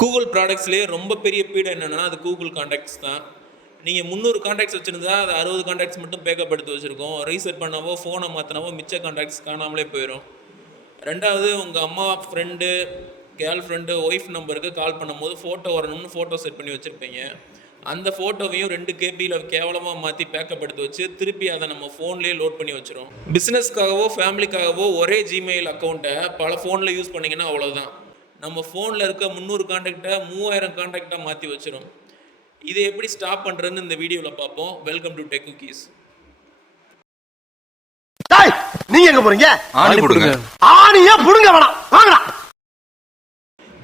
Google ப்ராடக்ட்ஸ்லேயே ரொம்ப பெரிய bead என்னென்னா அது கூகுள் கான்டாக்ட்ஸ் தான். நீங்கள் 300 கான்டாக்ட்ஸ் வச்சுருந்தா அது 60 கான்டாக்ட்ஸ் மட்டும் பேக்கப் எடுத்து வச்சுருக்கோம். ரீசெட் பண்ணவோ ஃபோனை மாற்றினவோ மிச்ச கான்டாக்ட்ஸ் காணாமலே போயிடும். ரெண்டாவது, உங்கள் அம்மா ஃப்ரெண்டு, கேர்ள் ஃப்ரெண்டு, ஒய்ஃப் நம்பருக்கு கால் பண்ணும்போது ஃபோட்டோ வரணும்னு ஃபோட்டோ செட் பண்ணி வச்சுருப்பீங்க. அந்த ஃபோட்டோவையும் 2 கேபியில் கேவலமாக மாற்றி பேக்கப் எடுத்து வச்சு திருப்பி அதை நம்ம ஃபோன்லேயே லோட் பண்ணி வச்சுரும். பிஸ்னஸ்க்காகவோ ஃபேமிலிக்காகவோ ஒரே ஜிமெயில் அக்கௌண்ட்டை பல ஃபோனில் யூஸ் பண்ணிங்கன்னா அவ்வளோதான். நம்ம ஃபோனில் இருக்க 300 கான்டாக்டை 3000 கான்டாக்டாக மாற்றி வச்சிடும். இதை எப்படி ஸ்டாப் பண்ணுறதுன்னு இந்த வீடியோவில் பார்ப்போம். Welcome to tech cookies. நீங்க எங்க போறீங்க? ஆணி போடுங்க. ஆணியா புடுங்க வேணாம், வாங்கடா.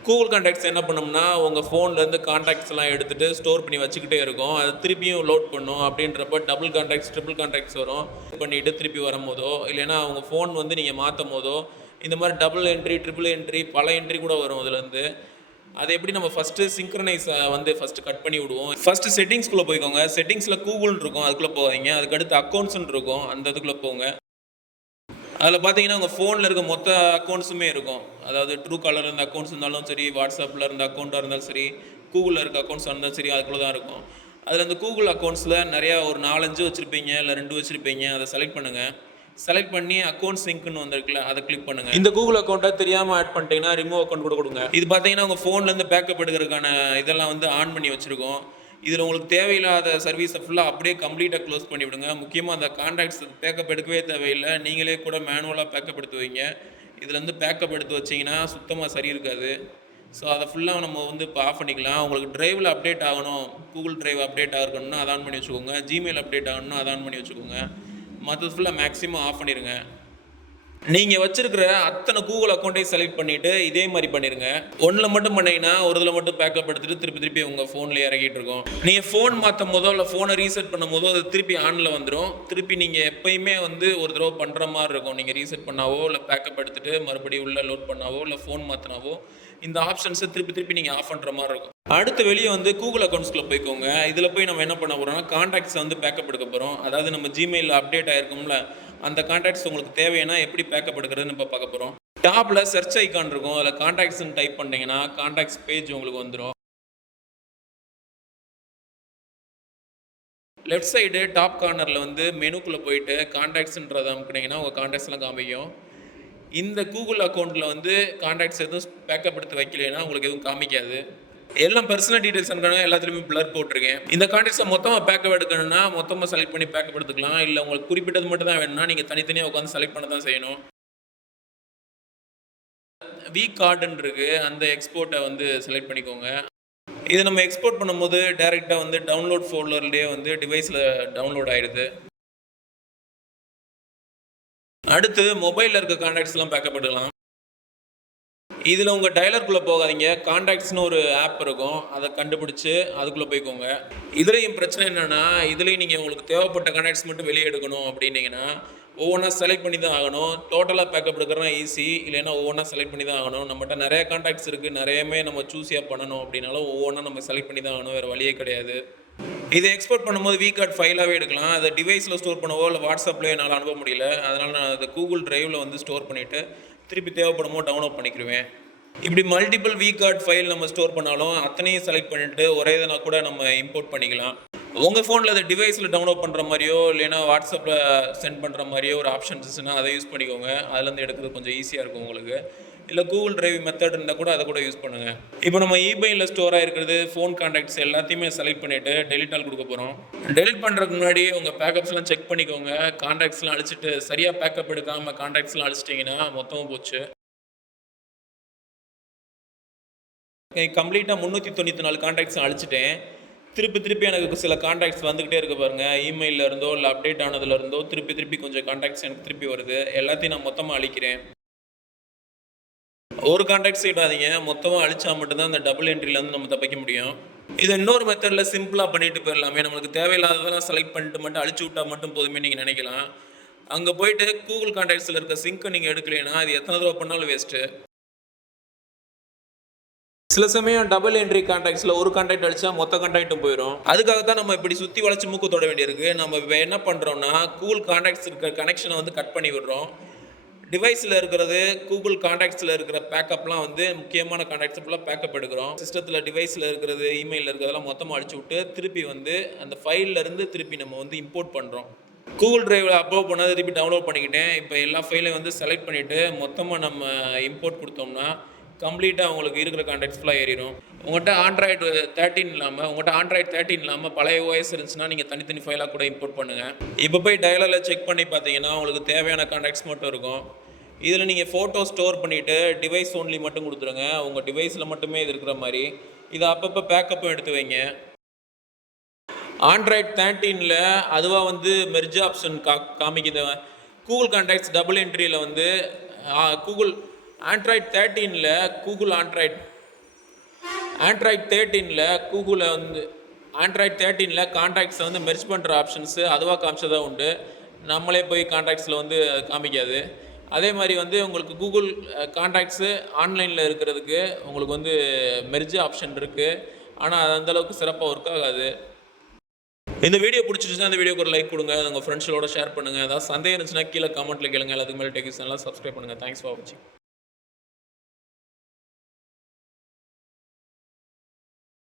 கூகுள் கான்டாக்ட்ஸ் என்ன பண்ணோம்னா உங்கள் ஃபோன்லேருந்து கான்டாக்ட்ஸ் எல்லாம் எடுத்துகிட்டு ஸ்டோர் பண்ணி வச்சுக்கிட்டே இருக்கும். அது திருப்பியும் லோட் பண்ணும். அப்படின்றப்ப டபுள் கான்டாக்ட்ஸ், ட்ரிபிள் கான்டாக்ட்ஸ் வரும். பண்ணிவிட்டு திருப்பி வரும்போதோ இல்லைன்னா அவங்க ஃபோன் வந்து நீங்கள் மாற்றும் போதோ இந்த மாதிரி டபுள் என்ட்ரி, ட்ரிபிள் என்ட்ரி, பல என்ட்ரி கூட வரும். அதுலேருந்து அதை எப்படி நம்ம ஃபஸ்ட்டு சிங்க்ரனைஸ் ஃபஸ்ட்டு கட் பண்ணி விடுவோம். ஃபஸ்ட்டு செட்டிங்ஸ்குள்ளே போய்க்கோங்க. செட்டிங்ஸில் கூகுள்னு இருக்கும், அதுக்குள்ளே போவாங்க. அதுக்கடுத்து அக்கௌண்ட்ஸ்ன்னு இருக்கும், அந்த இதுக்குள்ளே போங்க. அதில் பார்த்தீங்கன்னா உங்கள் ஃபோனில் இருக்க மொத்த அக்கௌண்ட்ஸுமே இருக்கும். அதாவது ட்ரூ காலர் இருந்த அக்கௌண்ட்ஸ் இருந்தாலும் சரி, வாட்ஸ்அப்பில் இருந்த அக்கௌண்ட்டாக இருந்தாலும் சரி, கூகுளில் இருக்க அக்கௌண்ட்ஸாக இருந்தாலும் சரி, அதுக்குள்ளே தான் இருக்கும். அதில் அந்த கூகுள் அக்கௌண்ட்ஸில் நிறையா ஒரு 4-5 வச்சுருப்பீங்க, இல்லை 2 வச்சுருப்பீங்க. அதை செலக்ட் பண்ணுங்கள். செலக்ட் பண்ணி அக்கௌண்ட் சிங்க்னு வந்திருக்குல்ல, அதை கிளிக் பண்ணுங்கள். இந்த கூகுள் அக்கௌண்ட்டை தெரியாமல் ஆட் பண்ணிட்டீங்கன்னா ரிமூவ் அக்கௌண்ட் கூட கொடுங்க. இது பார்த்தீங்கன்னா உங்கள் ஃபோன்லேருந்து பேக்கப் எடுக்கிறதுக்கான இதெல்லாம் ஆன் பண்ணி வச்சுருக்கோம். இதில் உங்களுக்கு தேவையில்லாத சர்வீஸை ஃபுல்லாக அப்படியே கம்ப்ளீட்டாக க்ளோஸ் பண்ணி விடுங்க. முக்கியமாக அந்த கான்டாக்ட்ஸ் பேக்கப் எடுக்கவே தேவையில்லை. நீங்களே கூட மேனுவலாக பேக்கப் எடுத்து வைங்க. இதுலேருந்து பேக்கப் எடுத்து வச்சிங்கன்னா சுத்தமாக சரி இருக்காது. ஸோ அதை ஃபுல்லாக நம்ம இப்போ ஆஃப் பண்ணிக்கலாம். உங்களுக்கு ட்ரைவில் அப்டேட் ஆகணும், கூகுள் ட்ரைவ் அப்டேட் ஆகணும்னா அதை ஆன் பண்ணி வச்சுக்கோங்க. ஜிமெயில் அப்டேட் ஆகணும்னா அதை ஆன் பண்ணி வச்சுக்கோங்க. மற்றது ஃபுல்லாக மேக்ஸிமம் ஆஃப் பண்ணிடுங்க. நீங்கள் வச்சிருக்கிற அத்தனை கூகுள் அக்கௌண்ட்டையும் செலக்ட் பண்ணிவிட்டு இதே மாதிரி பண்ணிடுங்க. ஒன்றில் மட்டும் பண்ணிங்கன்னா ஒரு இதில் மட்டும் பேக்கப் எடுத்துகிட்டு திருப்பி உங்கள் ஃபோன்லேயே இறக்கிட்டு இருக்கோம். நீங்கள் ஃபோன் மாற்றும் போதோ இல்லை ஃபோனை ரீசெட் பண்ணும் போதோ அது திருப்பி ஆனில் வந்துடும். திருப்பி நீங்கள் எப்போயுமே ஒரு தடவை பண்ணுற மாதிரி இருக்கும். நீங்கள் ரீசெட் பண்ணாவோ இல்லை பேக்கப் எடுத்துகிட்டு மறுபடியும் உள்ளே லோட் பண்ணாவோ இல்லை ஃபோன் மாற்றினாவோ இந்த ஆப்ஷன்ஸை திருப்பி நீங்கள் ஆஃப் பண்ணுற மாதிரி இருக்கும். அடுத்து வெளியே கூகுள் அக்கௌண்ட்ஸ்குள்ளே போய்க்கோங்க. இதில் போய் நம்ம என்ன பண்ண போகிறோம்னா கான்டாக்ட்ஸை பேக்கப் எடுக்க போகிறோம். அதாவது நம்ம ஜிமெயிலில் அப்டேட் ஆகிருக்கும்ல, அந்த கான்டாக்ட்ஸ் உங்களுக்கு தேவைன்னா எப்படி பேக்கப் எடுக்கிறதுன்னு இப்போ பார்க்க போகிறோம். டாப்பில் சர்ச் ஐக்கான் இருக்கும், அதில் கான்டாக்ட்ஸ்ன்னு டைப் பண்ணிங்கன்னா கான்டாக்ட்ஸ் பேஜ் உங்களுக்கு வந்துடும். லெஃப்ட் சைடு டாப் கார்னரில் மெனுக்குள்ளே போயிட்டு கான்டாக்ட்ஸ்ன்றதை அமுக்குனீங்கன்னா உங்கள் கான்டாக்ட்ஸ்லாம் காமிக்கும். இந்த கூகுள் அக்கௌண்ட்டில் கான்டாக்ட்ஸ் எதுவும் பேக்கப் எடுத்து வைக்கலைன்னா உங்களுக்கு எதுவும் காமிக்காது. எல்லாம் பர்சனல் டீடைல்ஸ் எல்லாத்துலேயுமே பிளர் போட்டிருக்கேன். இந்த கான்டாக்ட்ஸை மொத்தமாக பேக்கப் எடுக்கணும்னா மொத்தமாக செலக்ட் பண்ணி பேக்கப் எடுத்துக்கலாம். இல்லை உங்களுக்கு குறிப்பிட்டது மட்டும் தான் வேணும்னா நீங்கள் தனித்தனியாக உட்காந்து செலக்ட் பண்ண தான் செய்யணும். வி கார்டுன்னு இருக்குது, அந்த எக்ஸ்போர்ட்டை செலக்ட் பண்ணிக்கோங்க. இதை நம்ம எக்ஸ்போர்ட் பண்ணும்போது டைரெக்டாக டவுன்லோட் ஃபோல்டர்லேயே டிவைஸில் டவுன்லோட் ஆகிடுது. அடுத்து மொபைலில் இருக்க கான்டாக்ட்ஸ்லாம் பேக்கப் எடுக்கலாம். இதில் உங்கள் டயலருக்குள்ளே போகாதீங்க. கான்டாக்ட்ஸ்னு ஒரு ஆப் இருக்கும், அதை கண்டுபிடிச்சி அதுக்குள்ளே போய்க்கோங்க. இதுலேயும் பிரச்சனை என்னென்னா, இதுலேயும் நீங்கள் உங்களுக்கு தேவைப்பட்ட கான்டாக்ட்ஸ் மட்டும் வெளியே எடுக்கணும் அப்படின்னீங்கன்னா ஒவ்வொன்றா செலக்ட் பண்ணி தான் ஆகணும். டோட்டலாக பேக்கப் எடுக்கிறனா ஈஸி, இல்லைன்னா ஒவ்வொன்றா செலக்ட் பண்ணி தான் ஆகணும். நம்மகிட்ட நிறைய கான்டாக்ட்ஸ் இருக்குது, நிறையமே நம்ம சூஸியாக பண்ணணும் அப்படின்னாலும் ஒவ்வொன்றா நம்ம செலக்ட் பண்ணி தான் ஆகணும், வேறு வழியே கிடையாது. இதை எக்ஸ்போர்ட் பண்ணும்போது வி கார்டு ஃபைலாகவே எடுக்கலாம். அதை டிவைஸில் ஸ்டோர் பண்ணவோ இல்லை வாட்ஸ்அப்லேயோ என்னால் அனுப்ப முடியல. அதனால் நான் அதை கூகுள் ட்ரைவில் ஸ்டோர் பண்ணிவிட்டு திருப்பி தேவைப்படுமோ டவுன்லோட் பண்ணிக்கிடுவேன். இப்படி மல்டிபிள் வி கார்டு ஃபைல் நம்ம ஸ்டோர் பண்ணாலும் அத்தனையும் செலக்ட் பண்ணிவிட்டு ஒரே இதனா கூட நம்ம இம்போர்ட் பண்ணிக்கலாம். உங்கள் ஃபோனில் அதை டிவைஸில் டவுன்லோட் பண்ணுற மாதிரியோ இல்லைன்னா வாட்ஸ்அப்பில் சென்ட் பண்ணுற மாதிரியோ ஒரு ஆப்ஷன்ஸ்னால் அதை யூஸ் பண்ணிக்கோங்க. அதுலேருந்து எடுக்கிறது கொஞ்சம் ஈஸியாக இருக்கும் உங்களுக்கு. இல்லை கூகுள் டிரைவ் மெத்தட் இருந்தால் கூட அதை கூட யூஸ் பண்ணுங்கள். இப்போ நம்ம இமெயிலில் ஸ்டோராக இருக்கிறது ஃபோன் கான்டாக்ட்ஸ் எல்லாத்தையுமே செலக்ட் பண்ணிவிட்டு டெலிட் ஆல் கொடுக்க போகிறோம். டெலிட் பண்ணுறதுக்கு முன்னாடி உங்கள் பேக்கப்ஸ்லாம் செக் பண்ணிக்கோங்க. கான்டாக்ட்ஸ்லாம் அழிச்சிட்டு சரியாக பேக்கப் எடுக்காமல் கான்டாக்ட்ஸ்லாம் அழிச்சிட்டிங்கன்னா மொத்தமும் போச்சு. கம்ப்ளீட்டாக 394 கான்டாக்ட்ஸ் அழிச்சிட்டேன். திருப்பி எனக்கு சில கான்டாக்ட்ஸ் வந்துக்கிட்டே இருக்க பாருங்கள். இமெயிலில் இருந்தோ இல்லை அப்டேட் ஆனதுலேருந்தோ திருப்பி கொஞ்சம் கான்டாக்ட்ஸ் எனக்கு திருப்பி வருது. எல்லாத்தையும் நான் மொத்தமாக அழிக்கிறேன். ஒரு கான்டாக்ட்ஸ் விடாதீங்க, மொத்தமாக அழிச்சா மட்டும்தான் அந்த டபுள் என்ட்ரிலேருந்து நம்ம தப்பிக்க முடியும். இதை இன்னொரு மெத்தடில் சிம்பிளாக பண்ணிட்டு போயிடலாமே. நம்மளுக்கு தேவையில்லாததெல்லாம் செலக்ட் பண்ணிட்டு மட்டும் அழிச்சு விட்டால் மட்டும் போதுமே நீங்கள் நினைக்கலாம். அங்கே போயிட்டு கூகுள் கான்டாக்ட்ஸில் இருக்க சிங்கை நீங்கள் எடுக்கலைன்னா அது எத்தனை தடவை பண்ணாலும் வேஸ்ட்டு. சில சமயம் டபுள் என்ட்ரி கான்டாக்ட்ஸில் ஒரு கான்டாக்ட் அடித்தா மொத்த கான்டாக்ட்டும் போயிடும். அதுக்காக தான் நம்ம இப்படி சுற்றி வளைச்சி மூக்கு தொட வேண்டியிருக்கு. நம்ம என்ன பண்ணுறோம்னா கூகுள் கான்டாக்ட்ஸ் இருக்கிற கனெக்ஷனை கட் பண்ணி விடுறோம். டிவைஸில் இருக்கிறது கூகுள் காண்டாக்ட்ஸில் இருக்கிற பேக்கப்லாம் வந்து முக்கியமான காண்டாக்ட்ஸ் ஃபுல்லாக பேக்கப் எடுக்கிறோம். சிஸ்டத்தில் டிவைஸில் இருக்கிறது, இமெயிலில் இருக்கிறதெல்லாம் மொத்தமாக அழிச்சு விட்டு திருப்பி வந்து அந்த ஃபைல்லேருந்து திருப்பி நம்ம வந்து இம்போர்ட் பண்ணுறோம். கூகுள் டிரைவில் அப்லோட் பண்ணதை திருப்பி டவுன்லோட் பண்ணிக்கிட்டேன். இப்போ எல்லா ஃபைலையும் வந்து செலக்ட் பண்ணிவிட்டு மொத்தமாக நம்ம இம்போர்ட் கொடுத்தோம்னா கம்ப்ளீட்டாக உங்களுக்கு இருக்கிற கான்டாக்ட்ஸ் ஃபுல்லாக ஏறிடும். உங்கள்கிட்ட ஆண்ட்ராய்டு 13 இல்லாமல் பழைய ஓஎஸ் இருந்துச்சுன்னா நீங்கள் தனித்தனி ஃபைலாக கூட இம்போர்ட் பண்ணுங்கள். இப்போ போய் டயலரில் செக் பண்ணி பார்த்தீங்கன்னா உங்களுக்கு தேவையான கான்டாக்ட்ஸ் மட்டும் இருக்கும். இதில் நீங்கள் ஃபோட்டோ ஸ்டோர் பண்ணிவிட்டு டிவைஸ் ஓன்லி மட்டும் கொடுத்துருங்க. உங்கள் டிவைஸில் மட்டுமே இது இருக்கிற மாதிரி. இதை அப்பப்போ பேக்கப்பும் எடுத்து வைங்க. ஆண்ட்ராய்டு 13 அதுவாக வந்து மெர்ஜ் ஆப்ஷன் காமிக்குது. கூகுள் கான்டாக்ட்ஸ் டபுள் என்ட்ரியில் வந்து ஆண்ட்ராய்டு 13 கூகுள் ஆண்ட்ராய்டு 13 கான்டாக்ட்ஸை வந்து மெர்ஜ் பண்ணுற ஆப்ஷன்ஸு அதுவாக காமிச்சதா உண்டு. நம்மளே போய் கான்டாக்ட்ஸில் வந்து காமிக்காது. அதே மாதிரி வந்து உங்களுக்கு கூகுள் கான்டாக்ட்ஸு ஆன்லைனில் இருக்கிறதுக்கு உங்களுக்கு வந்து மெர்ஜ் ஆப்ஷன் இருக்குது. ஆனால் அது அந்தளவுக்கு சிறப்பாக ஒர்க் ஆகாது. இந்த வீடியோ பிடிச்சிருச்சுன்னா இந்த வீடியோக்கு ஒரு லைக் கொடுங்க. உங்கள் ஃப்ரெண்ட்ஸோட ஷேர் பண்ணுங்கள். ஏதாவது சந்தேகம் இருந்துச்சுன்னா கீழே கமெண்ட்டில் கேளுங்க. எல்லாத்துக்கு மேலே டெக்னிக்ஸ் நல்லா சப்ஸ்கிரைப் பண்ணுங்கள். தேங்க்ஸ் ஃபார் வாட்சிங்.